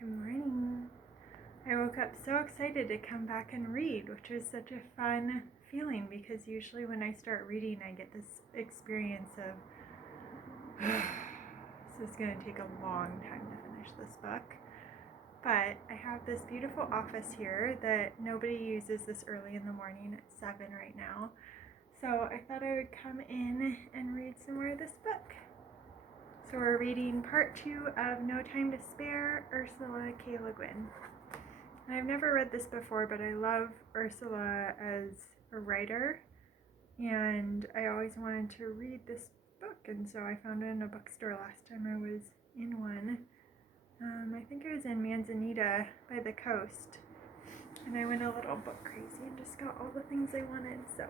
Good morning. I woke up so excited to come back and read, which was such a fun feeling because usually when I start reading, I get this experience of, this is going to take a long time to finish this book. But I have this beautiful office here that nobody uses this early in the morning. It's 7 right now. So I thought I would come in and read some more of this book. So we're reading part 2 of No Time to Spare, Ursula K LeGuin. And I've never read this before, but I love Ursula as a writer, and I always wanted to read this book, and so I found it in a bookstore last time I was in one. I think it was in Manzanita by the coast, and I went a little book crazy and just got all the things I wanted, so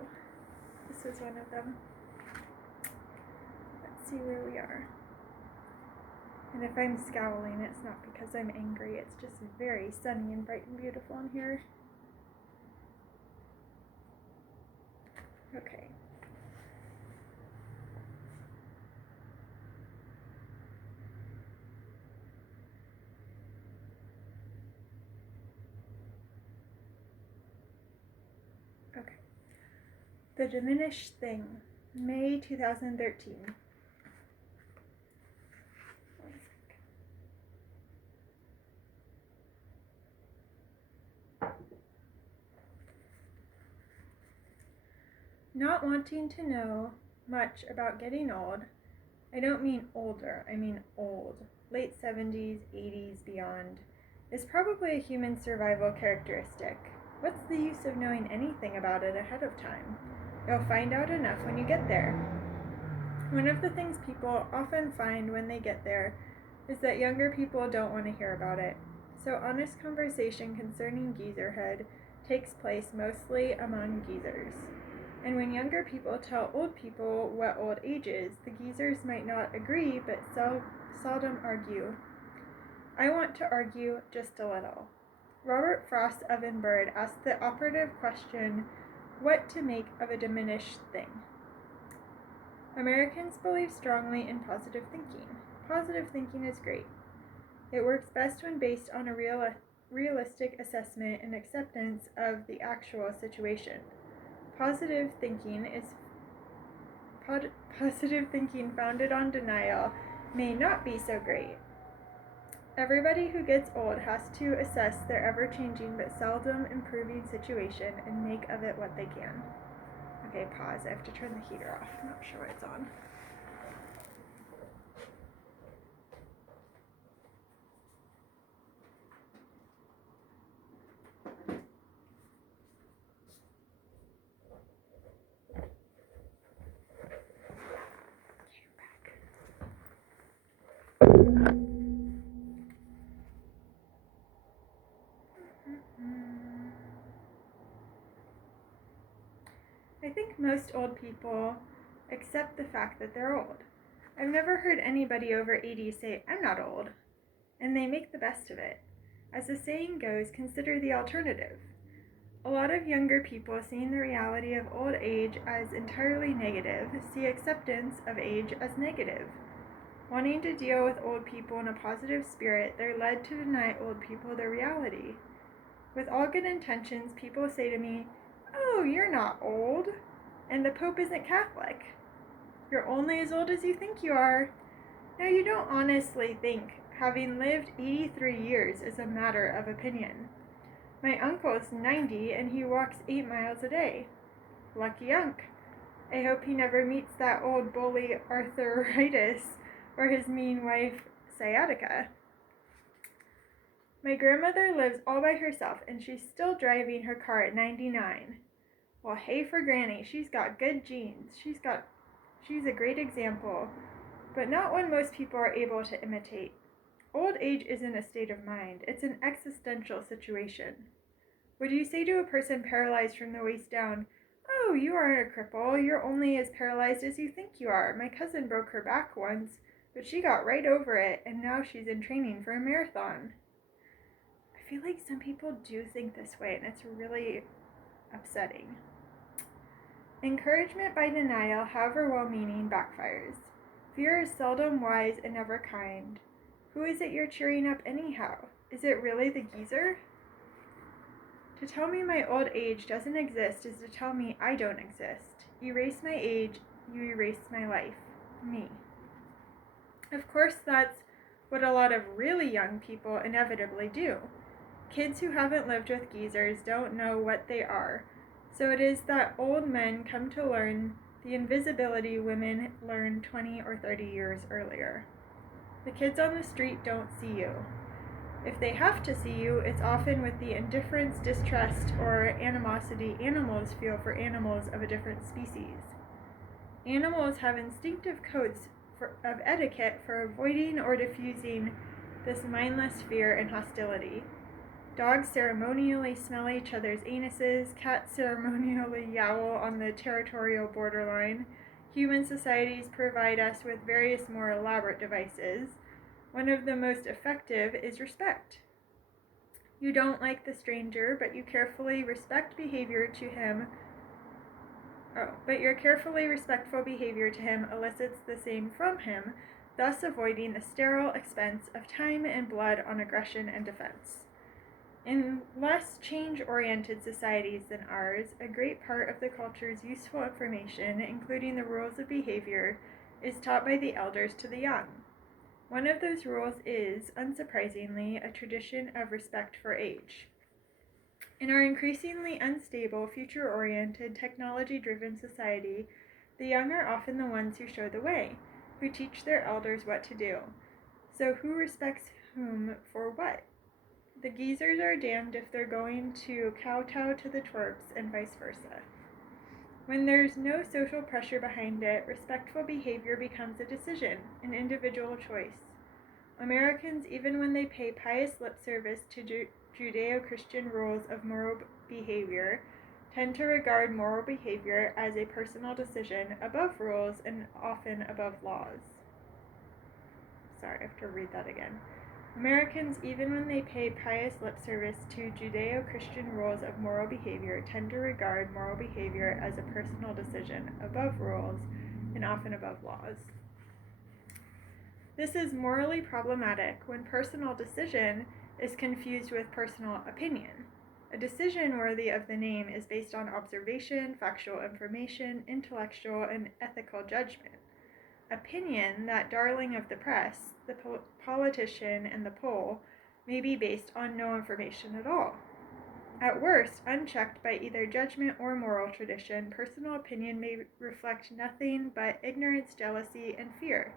this was one of them. Let's see where we are. And if I'm scowling, it's not because I'm angry, it's just very sunny and bright and beautiful in here. Okay. Okay. The Diminished Thing, May 2013. Not wanting to know much about getting old, I don't mean older, I mean old, late 70s, 80s, beyond, is probably a human survival characteristic. What's the use of knowing anything about it ahead of time? You'll find out enough when you get there. One of the things people often find when they get there is that younger people don't want to hear about it. So honest conversation concerning geezerhood takes place mostly among geezers. And when younger people tell old people what old age is, the geezers might not agree, but seldom argue. I want to argue just a little. Robert Frost Ovenbird asked the operative question, what to make of a diminished thing? Americans believe strongly in positive thinking. Positive thinking is great. It works best when based on a realistic assessment and acceptance of the actual situation. Positive thinking founded on denial may not be so great. Everybody who gets old has to assess their ever-changing but seldom improving situation and make of it what they can. Okay, pause. I have to turn the heater off. I'm not sure what it's on. I think most old people accept the fact that they're old. I've never heard anybody over 80 say, I'm not old, and they make the best of it. As the saying goes, consider the alternative. A lot of younger people seeing the reality of old age as entirely negative see acceptance of age as negative. Wanting to deal with old people in a positive spirit, they're led to deny old people their reality. With all good intentions, people say to me, oh, you're not old, and the Pope isn't Catholic. You're only as old as you think you are. Now, you don't honestly think having lived 83 years is a matter of opinion. My uncle's 90 and he walks 8 miles a day. Lucky unk. I hope he never meets that old bully arthritis or his mean wife sciatica. My grandmother lives all by herself and she's still driving her car at 99. Well, hey for Granny, she's got good genes. She's a great example, but not one most people are able to imitate. Old age isn't a state of mind, it's an existential situation. Would you say to a person paralyzed from the waist down, oh, you aren't a cripple, you're only as paralyzed as you think you are. My cousin broke her back once, but she got right over it, and now she's in training for a marathon. I feel like some people do think this way, and it's really upsetting. Encouragement by denial, however well-meaning, backfires. Fear is seldom wise and never kind. Who is it you're cheering up anyhow? Is it really the geezer? To tell me my old age doesn't exist is to tell me I don't exist. Erase my age, you erase my life. Me. Of course, that's what a lot of really young people inevitably do. Kids who haven't lived with geezers don't know what they are. So it is that old men come to learn the invisibility women learned 20 or 30 years earlier. The kids on the street don't see you. If they have to see you, it's often with the indifference, distrust, or animosity animals feel for animals of a different species. Animals have instinctive codes of etiquette for avoiding or diffusing this mindless fear and hostility. Dogs ceremonially smell each other's anuses, cats ceremonially yowl on the territorial borderline. Human societies provide us with various more elaborate devices. One of the most effective is respect. You don't like the stranger, but your carefully respectful behavior to him elicits the same from him, thus avoiding the sterile expense of time and blood on aggression and defense. In less change-oriented societies than ours, a great part of the culture's useful information, including the rules of behavior, is taught by the elders to the young. One of those rules is, unsurprisingly, a tradition of respect for age. In our increasingly unstable, future-oriented, technology-driven society, the young are often the ones who show the way, who teach their elders what to do. So who respects whom for what? The geezers are damned if they're going to kowtow to the twerps and vice versa. When there's no social pressure behind it, respectful behavior becomes a decision, an individual choice. Americans, even when they pay pious lip service to Judeo-Christian rules of moral behavior, tend to regard moral behavior as a personal decision above rules and often above laws. Sorry, I have to read that again. Americans, even when they pay pious lip service to Judeo-Christian rules of moral behavior, tend to regard moral behavior as a personal decision above rules and often above laws. This is morally problematic when personal decision is confused with personal opinion. A decision worthy of the name is based on observation, factual information, intellectual and ethical judgment. Opinion, that darling of the press, the politician, and the poll, may be based on no information at all. At worst, unchecked by either judgment or moral tradition, personal opinion may reflect nothing but ignorance, jealousy, and fear.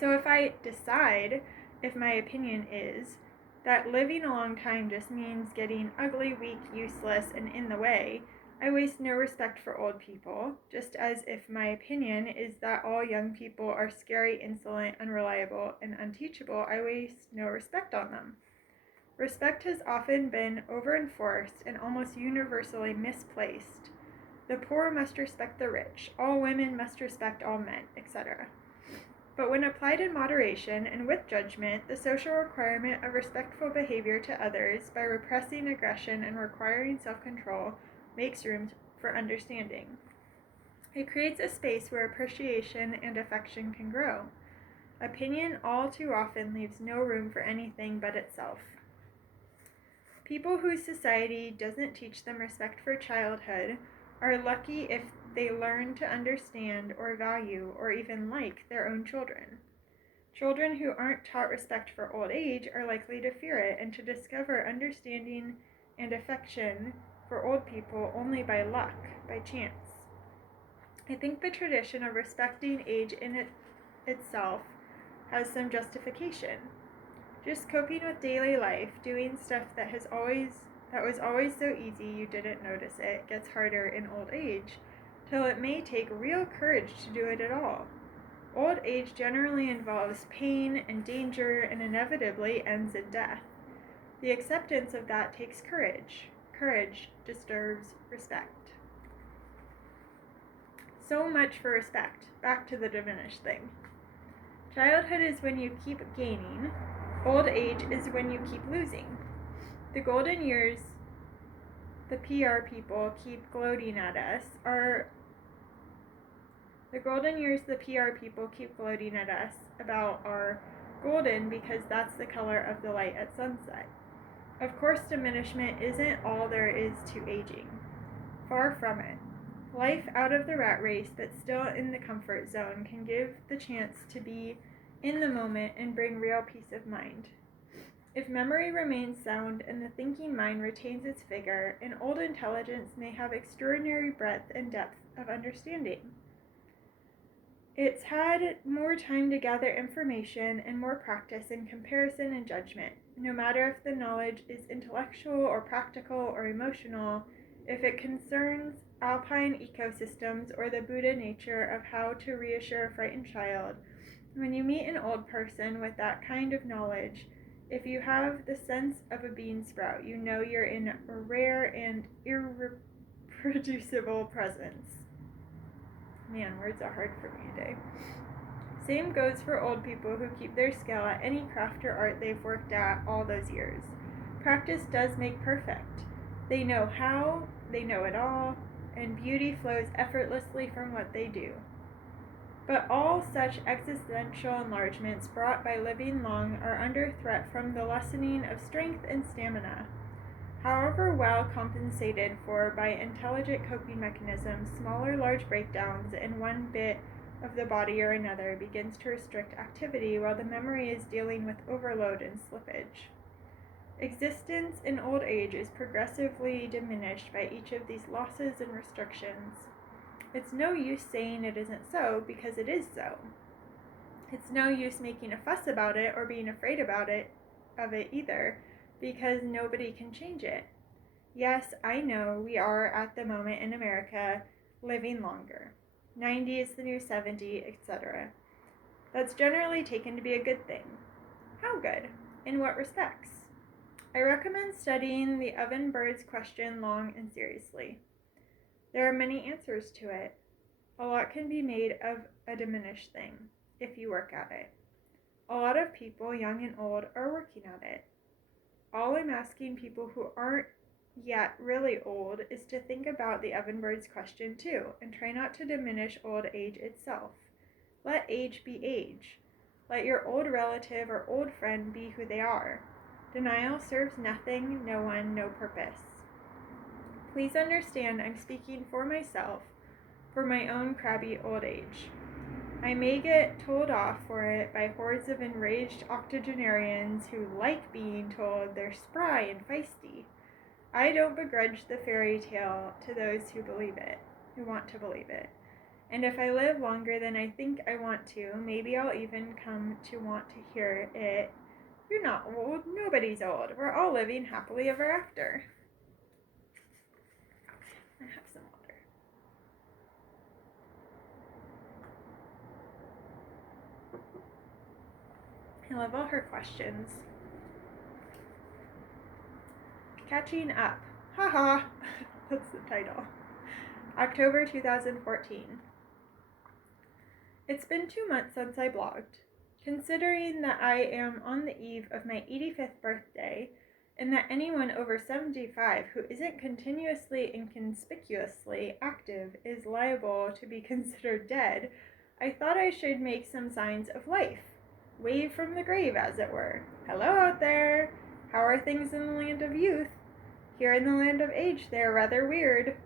So if I decide, if my opinion is, that living a long time just means getting ugly, weak, useless, and in the way, I waste no respect for old people, just as if my opinion is that all young people are scary, insolent, unreliable, and unteachable, I waste no respect on them. Respect has often been over-enforced and almost universally misplaced. The poor must respect the rich, all women must respect all men, etc. But when applied in moderation and with judgment, the social requirement of respectful behavior to others by repressing aggression and requiring self-control makes room for understanding. It creates a space where appreciation and affection can grow. Opinion all too often leaves no room for anything but itself. People whose society doesn't teach them respect for childhood are lucky if they learn to understand or value or even like their own children. Children who aren't taught respect for old age are likely to fear it and to discover understanding and affection for old people only by luck, by chance. I think the tradition of respecting age in itself has some justification. Just coping with daily life, doing stuff that was always so easy you didn't notice it, gets harder in old age, till it may take real courage to do it at all. Old age generally involves pain and danger and inevitably ends in death. The acceptance of that takes courage. Courage disturbs respect. So much for respect. Back to the diminished thing. Childhood is when you keep gaining. Old age is when you keep losing. The golden years the PR people keep gloating at us about are golden because that's the color of the light at sunset. Of course, diminishment isn't all there is to aging. Far from it. Life out of the rat race, but still in the comfort zone, can give the chance to be in the moment and bring real peace of mind. If memory remains sound and the thinking mind retains its vigor, an old intelligence may have extraordinary breadth and depth of understanding. It's had more time to gather information and more practice in comparison and judgment, no matter if the knowledge is intellectual or practical or emotional, if it concerns alpine ecosystems or the Buddha nature of how to reassure a frightened child. When you meet an old person with that kind of knowledge, if you have the sense of a bean sprout, you know you're in a rare and irreproducible presence. Man, words are hard for me today. Same goes for old people who keep their skill at any craft or art they've worked at all those years. Practice does make perfect. They know how, they know it all, and beauty flows effortlessly from what they do. But all such existential enlargements brought by living long are under threat from the lessening of strength and stamina. However well compensated for by intelligent coping mechanisms, small or large breakdowns in one bit of the body or another begins to restrict activity while the memory is dealing with overload and slippage. Existence in old age is progressively diminished by each of these losses and restrictions. It's no use saying it isn't so, because it is so. It's no use making a fuss about it or being afraid of it either, because nobody can change it. Yes, I know we are at the moment in America living longer. 90 is the new 70, etc. That's generally taken to be a good thing. How good? In what respects? I recommend studying the oven bird's question long and seriously. There are many answers to it. A lot can be made of a diminished thing, if you work at it. A lot of people, young and old, are working at it. All I'm asking people who aren't yet really old is to think about the oven bird's question too, and try not to diminish old age itself. Let age be age. Let your old relative or old friend be who they are. Denial serves nothing, no one, no purpose. Please understand I'm speaking for myself, for my own crabby old age. I may get told off for it by hordes of enraged octogenarians who like being told they're spry and feisty. I don't begrudge the fairy tale to those who want to believe it. And if I live longer than I think I want to, maybe I'll even come to want to hear it. You're not old, nobody's old. We're all living happily ever after. I have some water. I love all her questions. Catching Up. Haha. That's the title. October 2014. It's been 2 months since I blogged. Considering that I am on the eve of my 85th birthday, and that anyone over 75 who isn't continuously and conspicuously active is liable to be considered dead, I thought I should make some signs of life. Wave from the grave, as it were. Hello out there! How are things in the land of youth? Here in the land of age, they are rather weird.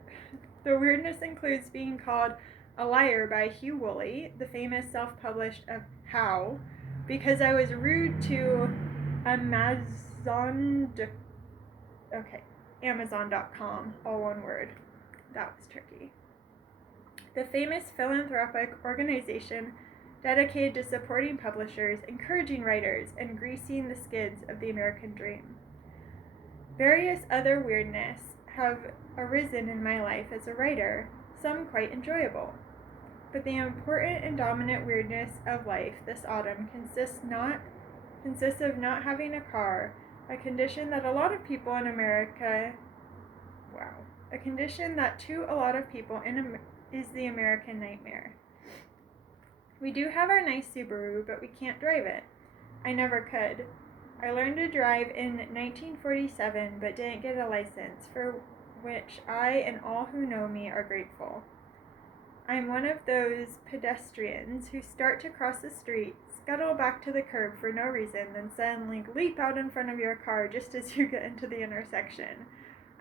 The weirdness includes being called a liar by Hugh Woolley, the famous self-published of How, because I was rude to Amazon.com, all one word. That was tricky. The famous philanthropic organization dedicated to supporting publishers, encouraging writers, and greasing the skids of the American dream. Various other weirdness have arisen in my life as a writer, some quite enjoyable. But the important and dominant weirdness of life this autumn consists of not having a car, a condition that to a lot of people in America is the American nightmare. We do have our nice Subaru, but we can't drive it. I never could. I learned to drive in 1947, but didn't get a license, for which I and all who know me are grateful. I'm one of those pedestrians who start to cross the streets scuttle back to the curb for no reason, then suddenly leap out in front of your car just as you get into the intersection.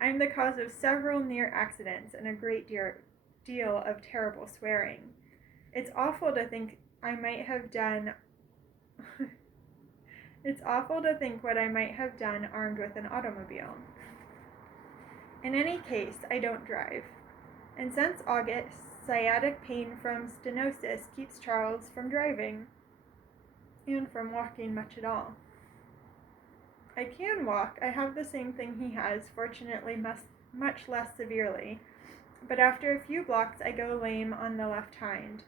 I'm the cause of several near accidents and a great deal of terrible swearing. It's awful to think I might have done It's awful to think what I might have done armed with an automobile. In any case, I don't drive. And since August, sciatic pain from stenosis keeps Charles from driving and from walking much at all. I can walk. I have the same thing he has, fortunately much less severely. But after a few blocks, I go lame on the left hind.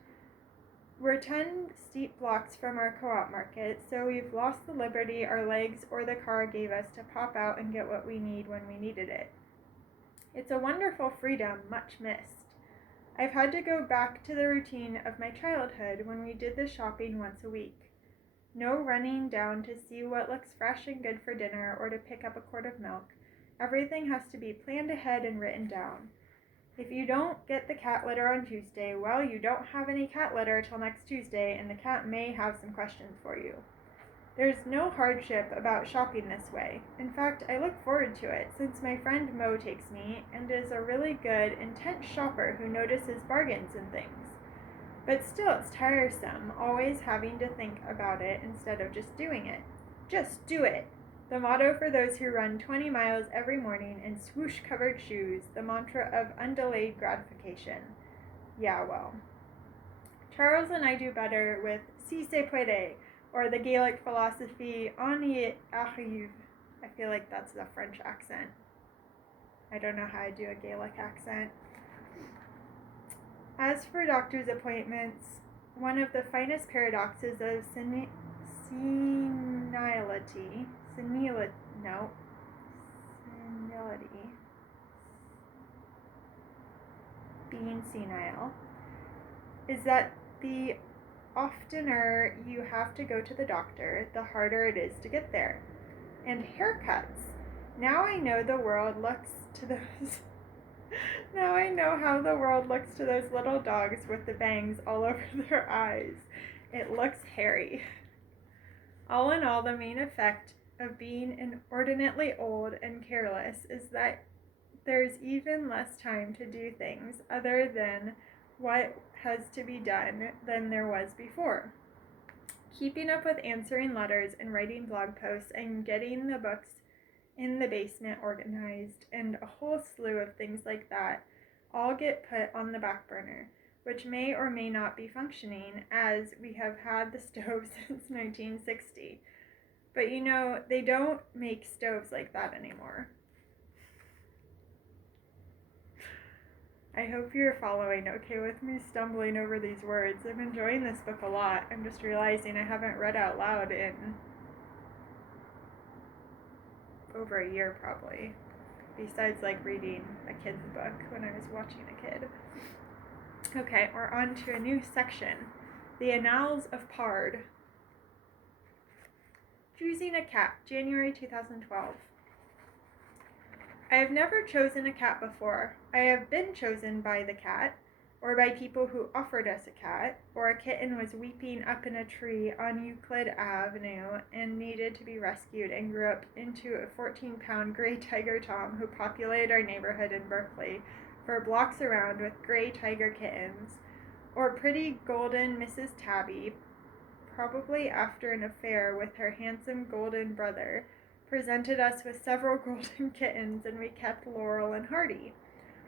We're 10 steep blocks from our co-op market, so we've lost the liberty our legs or the car gave us to pop out and get what we need when we needed it. It's a wonderful freedom, much missed. I've had to go back to the routine of my childhood when we did the shopping once a week. No running down to see what looks fresh and good for dinner or to pick up a quart of milk. Everything has to be planned ahead and written down. If you don't get the cat litter on Tuesday, well, you don't have any cat litter till next Tuesday, and the cat may have some questions for you. There's no hardship about shopping this way. In fact, I look forward to it, since my friend Mo takes me and is a really good, intense shopper who notices bargains and things. But still, it's tiresome, always having to think about it instead of just doing it. Just do it! The motto for those who run 20 miles every morning in swoosh-covered shoes, the mantra of undelayed gratification. Yeah, well. Charles and I do better with si se puede, or the Gaelic philosophy on y arrive. I feel like that's the French accent. I don't know how I do a Gaelic accent. As for doctor's appointments, one of the finest paradoxes of senility, being senile, is that the oftener you have to go to the doctor, the harder it is to get there. And haircuts. Now I know the world looks to those Now I know how the world looks to those little dogs with the bangs all over their eyes. It looks hairy. All in all, the main effect of being inordinately old and careless is that there's even less time to do things other than what has to be done than there was before. Keeping up with answering letters and writing blog posts and getting the books in the basement organized and a whole slew of things like that all get put on the back burner, which may or may not be functioning, as we have had the stove since 1960. But you know, they don't make stoves like that anymore. I hope you're following okay with me stumbling over these words. I'm enjoying this book a lot. I'm just realizing I haven't read out loud in over a year probably, besides like reading a kid's book when I was watching a kid. Okay, we're on to a new section, The Annals of Pard. Choosing a cat, January 2012. I have never chosen a cat before. I have been chosen by the cat, or by people who offered us a cat, or a kitten was weeping up in a tree on Euclid Avenue and needed to be rescued and grew up into a 14-pound gray tiger tom who populated our neighborhood in Berkeley for blocks around with gray tiger kittens, or pretty golden Mrs. Tabby, probably after an affair with her handsome golden brother, presented us with several golden kittens, and we kept Laurel and Hardy.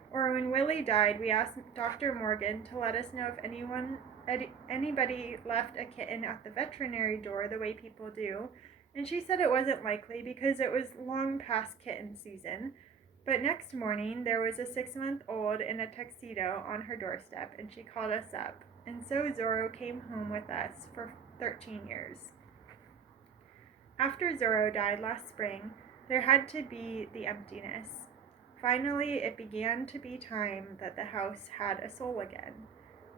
Or when Willie died, we asked Dr. Morgan to let us know if anybody left a kitten at the veterinary door the way people do, and she said it wasn't likely because it was long past kitten season. But next morning, there was a 6-month-old in a tuxedo on her doorstep, and she called us up, and so Zorro came home with us for 13 years. After Zorro died last spring, there had to be the emptiness. Finally, it began to be time that the house had a soul again.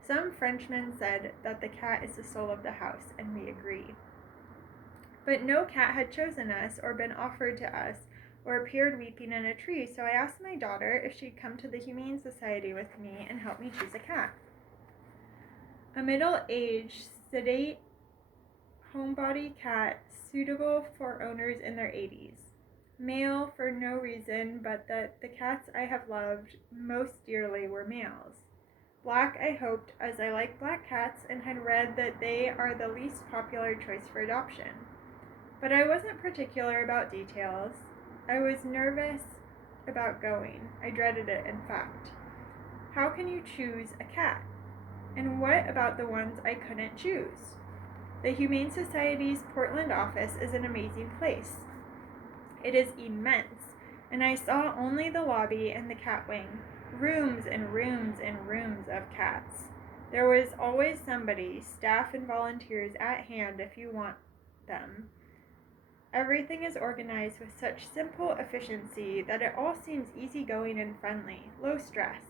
Some Frenchmen said that the cat is the soul of the house, and we agree. But no cat had chosen us or been offered to us or appeared weeping in a tree, so I asked my daughter if she'd come to the Humane Society with me and help me choose a cat. A middle-aged, sedate homebody cat suitable for owners in their 80s. Male for no reason but that the cats I have loved most dearly were males. Black, I hoped, as I like black cats and had read that they are the least popular choice for adoption. But I wasn't particular about details. I was nervous about going. I dreaded it, in fact. How can you choose a cat? And what about the ones I couldn't choose? The Humane Society's Portland office is an amazing place. It is immense, and I saw only the lobby and the cat wing. Rooms and rooms and rooms of cats. There was always somebody, staff and volunteers at hand if you want them. Everything is organized with such simple efficiency that it all seems easygoing and friendly, low stress.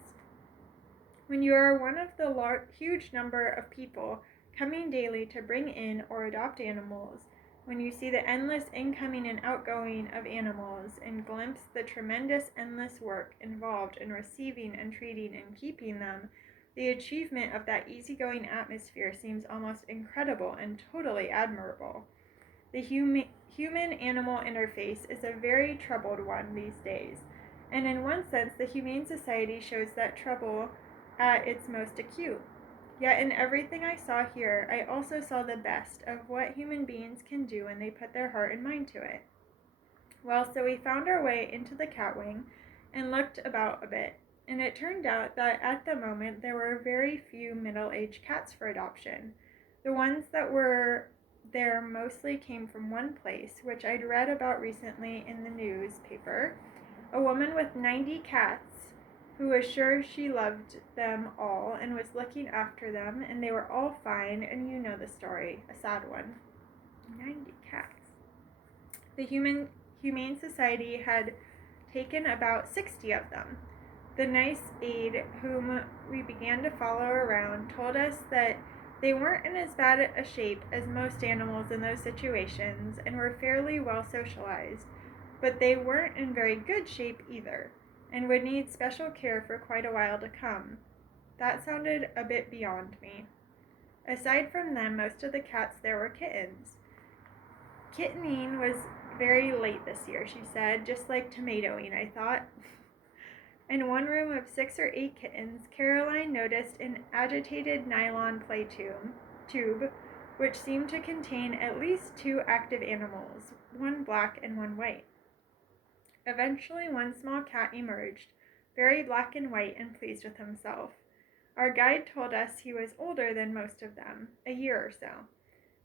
When you are one of the huge number of people coming daily to bring in or adopt animals, when you see the endless incoming and outgoing of animals and glimpse the tremendous endless work involved in receiving and treating and keeping them, the achievement of that easygoing atmosphere seems almost incredible and totally admirable. The human-animal interface is a very troubled one these days, and in one sense the Humane Society shows that trouble at its most acute. Yet in everything I saw here, I also saw the best of what human beings can do when they put their heart and mind to it. Well, so we found our way into the cat wing and looked about a bit, and it turned out that at the moment there were very few middle-aged cats for adoption. The ones that were there mostly came from one place, which I'd read about recently in the newspaper. A woman with 90 cats who was sure she loved them all and was looking after them, and they were all fine, and you know the story, a sad one. 90 cats. The Humane Society had taken about 60 of them. The nice aide whom we began to follow around told us that they weren't in as bad a shape as most animals in those situations and were fairly well socialized, but they weren't in very good shape either, and would need special care for quite a while to come. That sounded a bit beyond me. Aside from them, most of the cats there were kittens. Kittening was very late this year, she said, just like tomatoing, I thought. In one room of 6 or 8 kittens, Caroline noticed an agitated nylon play tube, which seemed to contain at least 2 active animals, one black and one white. Eventually, one small cat emerged, very black and white and pleased with himself. Our guide told us he was older than most of them, a year or so.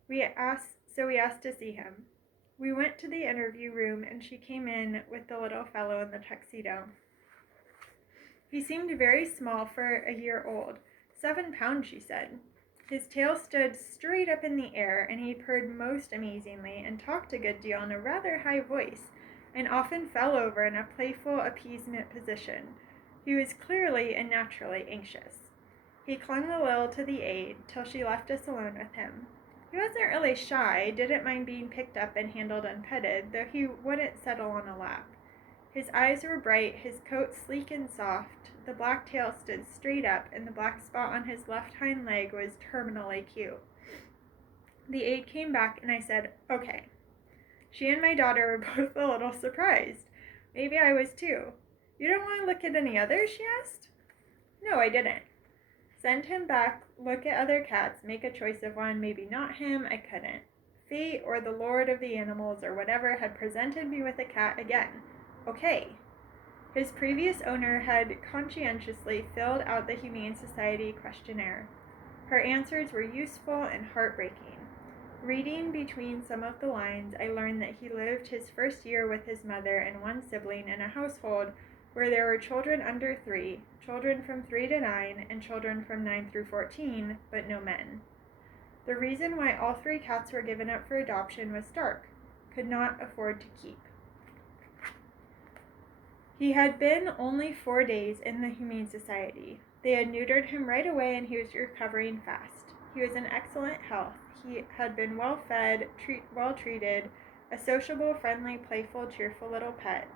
We asked to see him. We went to the interview room, and she came in with the little fellow in the tuxedo. He seemed very small for a year old, 7 pounds, she said. His tail stood straight up in the air, and he purred most amazingly and talked a good deal in a rather high voice, and often fell over in a playful appeasement position. He was clearly and naturally anxious. He clung a little to the aide till she left us alone with him. He wasn't really shy, didn't mind being picked up and handled and petted, though he wouldn't settle on a lap. His eyes were bright, his coat sleek and soft, the black tail stood straight up, and the black spot on his left hind leg was terminally cute. The aide came back, and I said, "Okay." She and my daughter were both a little surprised. Maybe I was too. "You don't want to look at any others?" she asked. No, I didn't. Send him back, look at other cats, make a choice of one, maybe not him, I couldn't. Fate or the Lord of the Animals or whatever had presented me with a cat again. Okay. His previous owner had conscientiously filled out the Humane Society questionnaire. Her answers were useful and heartbreaking. Reading between some of the lines, I learned that he lived his first year with his mother and one sibling in a household where there were children under 3, children from 3 to 9, and children from 9 through 14, but no men. The reason why all 3 cats were given up for adoption was stark: could not afford to keep. He had been only 4 days in the Humane Society. They had neutered him right away, and he was recovering fast. He was in excellent health. He had been well fed, well treated, a sociable, friendly, playful, cheerful little pet.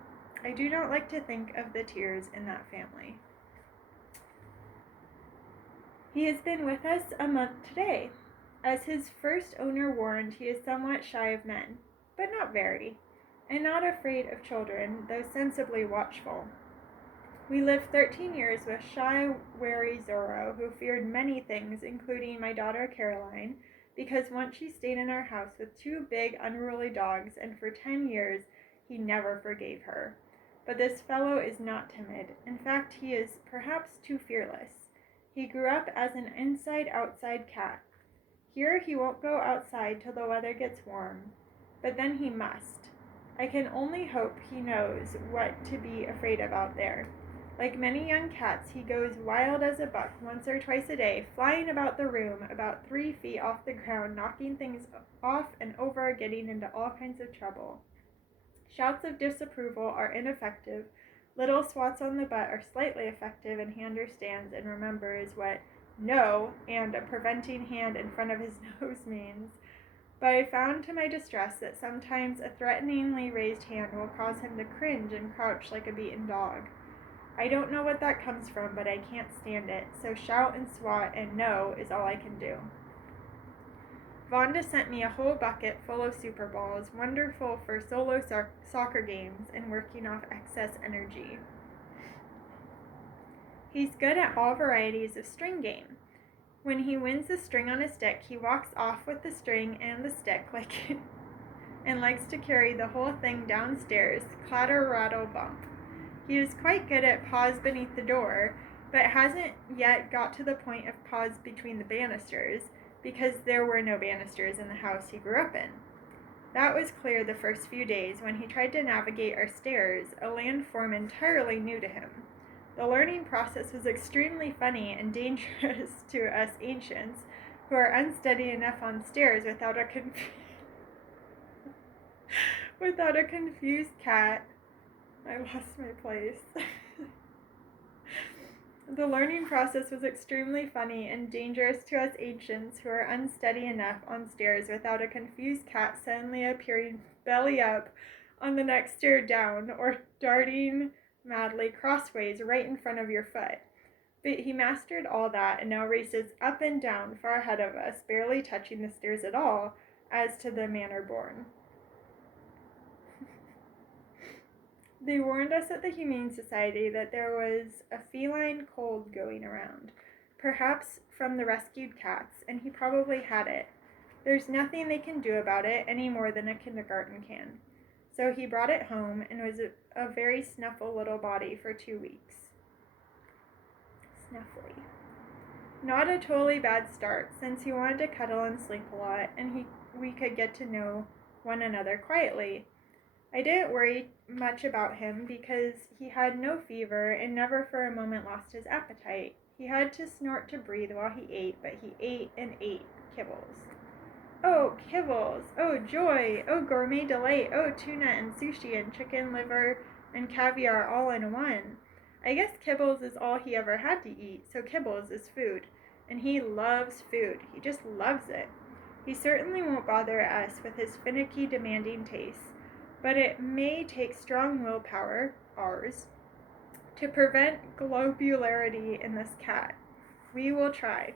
I do not like to think of the tears in that family. He has been with us a month today. As his first owner warned, he is somewhat shy of men, but not very, and not afraid of children, though sensibly watchful. We lived 13 years with shy, wary Zorro, who feared many things, including my daughter Caroline, because once she stayed in our house with two big, unruly dogs, and for 10 years he never forgave her. But this fellow is not timid. In fact, he is perhaps too fearless. He grew up as an inside-outside cat. Here he won't go outside till the weather gets warm, but then he must. I can only hope he knows what to be afraid of out there. Like many young cats, he goes wild as a buck once or twice a day, flying about the room about 3 feet off the ground, knocking things off and over, getting into all kinds of trouble. Shouts of disapproval are ineffective. Little swats on the butt are slightly effective, and he understands and remembers what no and a preventing hand in front of his nose means. But I found to my distress that sometimes a threateningly raised hand will cause him to cringe and crouch like a beaten dog. I don't know what that comes from, but I can't stand it, so shout and swat and no is all I can do. Vonda sent me a whole bucket full of super balls, wonderful for solo soccer games and working off excess energy. He's good at all varieties of string game. When he wins the string on a stick, he walks off with the string and the stick and likes to carry the whole thing downstairs, clatter, rattle, bump. He is quite good at paws beneath the door, but hasn't yet got to the point of paws between the banisters, because there were no banisters in the house he grew up in. That was clear the first few days when he tried to navigate our stairs, a landform entirely new to him. The learning process was extremely funny and dangerous to us ancients, who are unsteady enough on stairs without a confused cat. I lost my place. The learning process was extremely funny and dangerous to us ancients who are unsteady enough on stairs without a confused cat suddenly appearing belly up on the next stair down or darting madly crossways right in front of your foot. But he mastered all that and now races up and down far ahead of us, barely touching the stairs at all, as to the manner born. They warned us at the Humane Society that there was a feline cold going around, perhaps from the rescued cats, and he probably had it. There's nothing they can do about it any more than a kindergarten can. So he brought it home and was a very snuffle little body for 2 weeks. Snuffly. Not a totally bad start, since he wanted to cuddle and sleep a lot, and we could get to know one another quietly. I didn't worry much about him because he had no fever and never for a moment lost his appetite. He had to snort to breathe while he ate, but he ate and ate kibbles. Oh, kibbles! Oh, joy! Oh, gourmet delight! Oh, tuna and sushi and chicken liver and caviar all in one. I guess kibbles is all he ever had to eat, so kibbles is food. And he loves food. He just loves it. He certainly won't bother us with his finicky, demanding tastes. But it may take strong willpower, ours, to prevent globularity in this cat. We will try.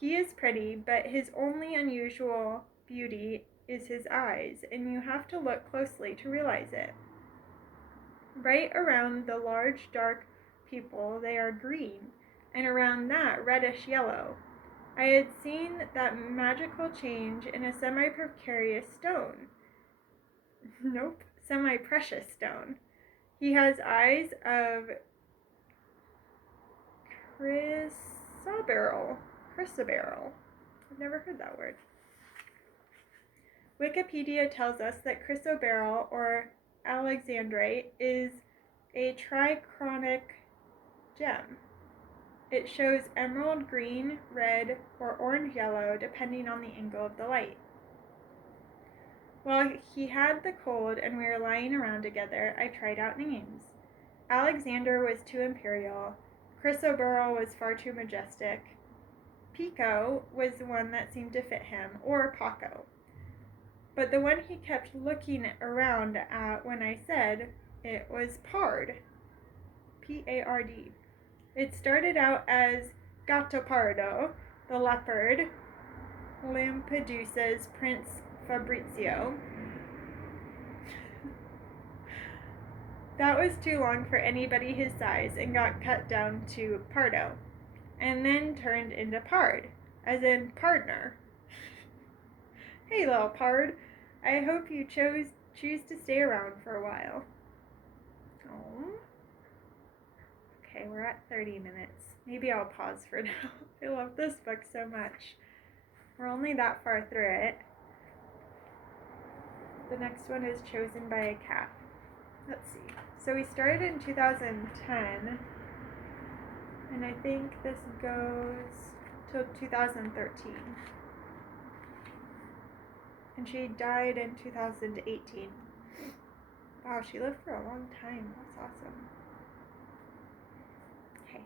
He is pretty, but his only unusual beauty is his eyes, and you have to look closely to realize it. Right around the large, dark pupil, they are green, and around that, reddish yellow. I had seen that magical change in a semi-precarious stone. Nope, semi-precious stone. He has eyes of chrysoberyl. I've never heard that word. Wikipedia tells us that chrysoberyl, or alexandrite, is a trichronic gem. It shows emerald green, red, or orange-yellow depending on the angle of the light. While he had the cold and we were lying around together, I tried out names. Alexander was too imperial. Chrysoberyl was far too majestic. Pico was the one that seemed to fit him, or Paco. But the one he kept looking around at when I said it was Pard. P-A-R-D. It started out as Gattopardo, the leopard, Lampedusa's Prince Fabrizio. That was too long for anybody his size and got cut down to Pardo, and then turned into Pard, as in partner. Hey, little Pard, I hope you choose to stay around for a while. Oh. Okay, we're at 30 minutes. Maybe I'll pause for now. I love this book so much. We're only that far through it. The next one is Chosen by a Cat. Let's see. So we started in 2010, and I think this goes till 2013. And she died in 2018. Wow, she lived for a long time. That's awesome. Okay.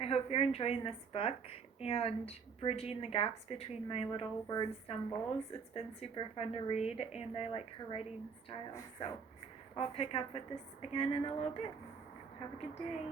I hope you're enjoying this book and bridging the gaps between my little word stumbles. It's been super fun to read, and I like her writing style. So I'll pick up with this again in a little bit. Have a good day.